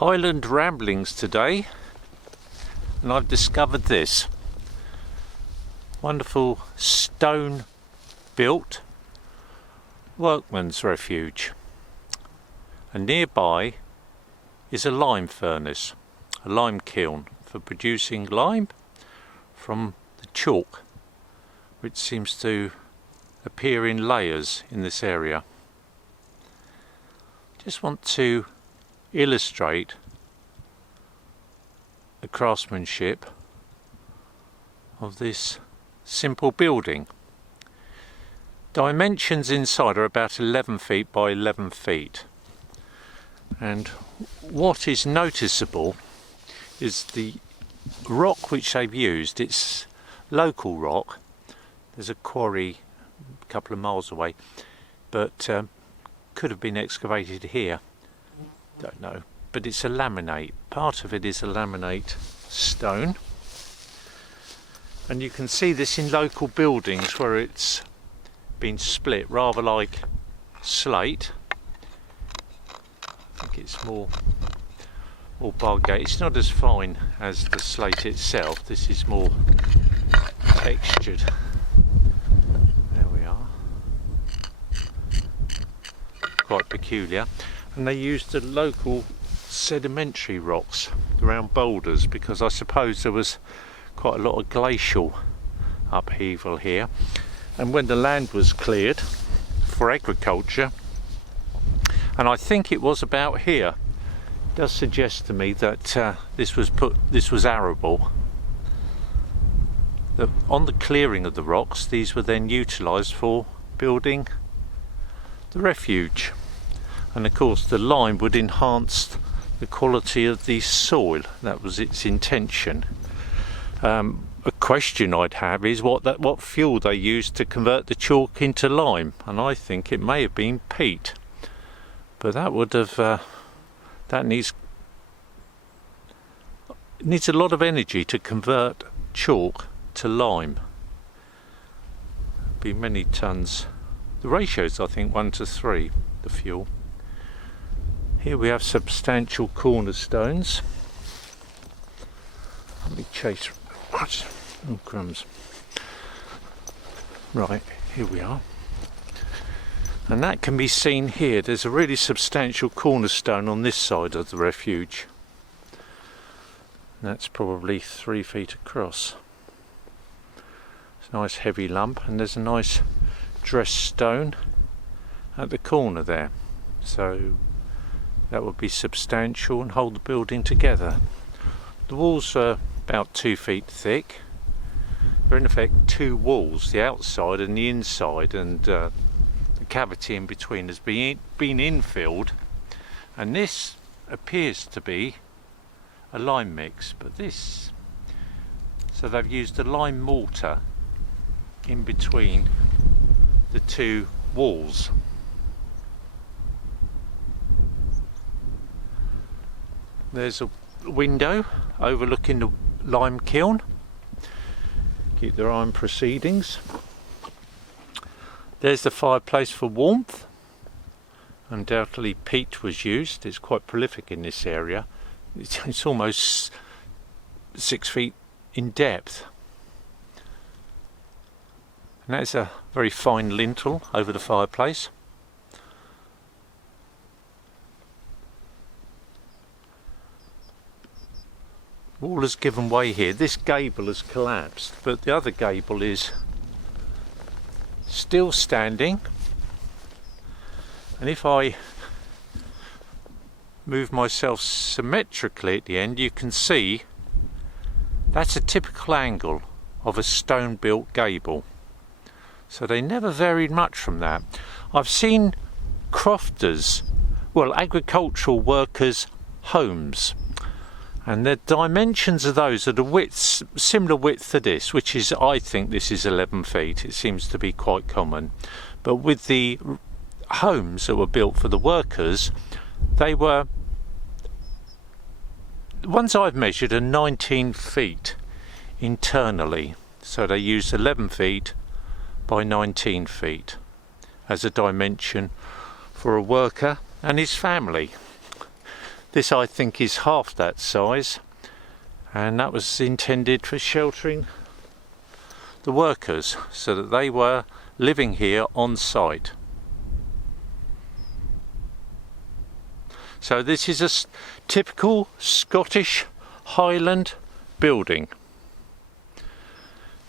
Highland ramblings today, and I've discovered this wonderful stone built workman's refuge, and nearby is a lime furnace, a lime kiln for producing lime from the chalk, which seems to appear in layers in this area. Just want to illustrate the craftsmanship of this simple building. Dimensions inside are about 11 feet by 11 feet, and what is noticeable is the rock which they've used. It's local rock. There's a quarry a couple of miles away, but could have been excavated here, don't know, but it's a laminate. Part of it is a laminate stone, and you can see this in local buildings where it's been split, rather like slate. I think it's more bargate. It's not as fine as the slate itself. This is more textured. There we are. Quite peculiar. And they used the local sedimentary rocks around boulders, because I suppose there was quite a lot of glacial upheaval here, and when the land was cleared for agriculture, and I think it was about here, it does suggest to me that this was arable. On the clearing of the rocks, these were then utilised for building the refuge. And of course the lime would enhance the quality of the soil. That was its intention. A question I'd have is what fuel they used to convert the chalk into lime, and I think it may have been peat. But that would have that needs a lot of energy to convert chalk to lime. Be many tons. The ratio's I think 1:3, the fuel. Here we have substantial cornerstones. Let me chase. Oh crumbs. Right, here we are. And that can be seen here. There's a really substantial cornerstone on this side of the refuge. That's probably 3 feet across. It's a nice heavy lump, and there's a nice dressed stone at the corner there. So that would be substantial and hold the building together. The walls are about 2 feet thick. They're in effect two walls, the outside and the inside, and the cavity in between has been infilled, and this appears to be a lime mix, so they've used a lime mortar in between the two walls. There's a window overlooking the lime kiln. Keep their eye on proceedings. There's the fireplace for warmth. Undoubtedly peat was used. It's quite prolific in this area. It's almost 6 feet in depth. And that's a very fine lintel over the fireplace. Wall has given way here. This gable has collapsed, but the other gable is still standing. And if I move myself symmetrically at the end, you can see that's a typical angle of a stone built gable. So they never varied much from that. I've seen crofters, well, agricultural workers' homes, and the dimensions of those are the widths, similar width to this, which is, I think this is 11 feet. It seems to be quite common. But with the homes that were built for the workers, they were, the ones I've measured are 19 feet internally. So they used 11 feet by 19 feet as a dimension for a worker and his family. This I think is half that size, and that was intended for sheltering the workers so that they were living here on site. So this is a typical Scottish Highland building,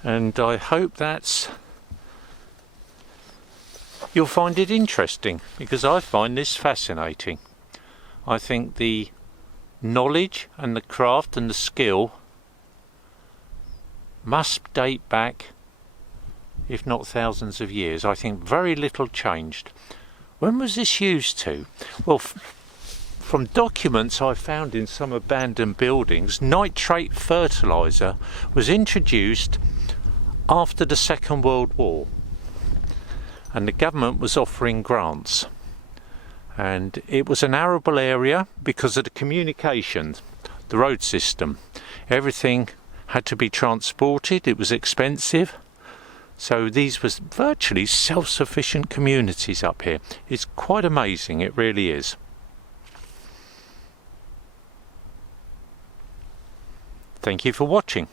and I hope you'll find it interesting, because I find this fascinating. I think the knowledge and the craft and the skill must date back, if not thousands of years. I think very little changed. When was this used to? Well, from documents I found in some abandoned buildings, nitrate fertiliser was introduced after the Second World War, and the government was offering grants, and it was an arable area because of the communications, the road system. Everything had to be transported, it was expensive, so these was virtually self-sufficient communities up here. It's quite amazing, it really is. Thank you for watching.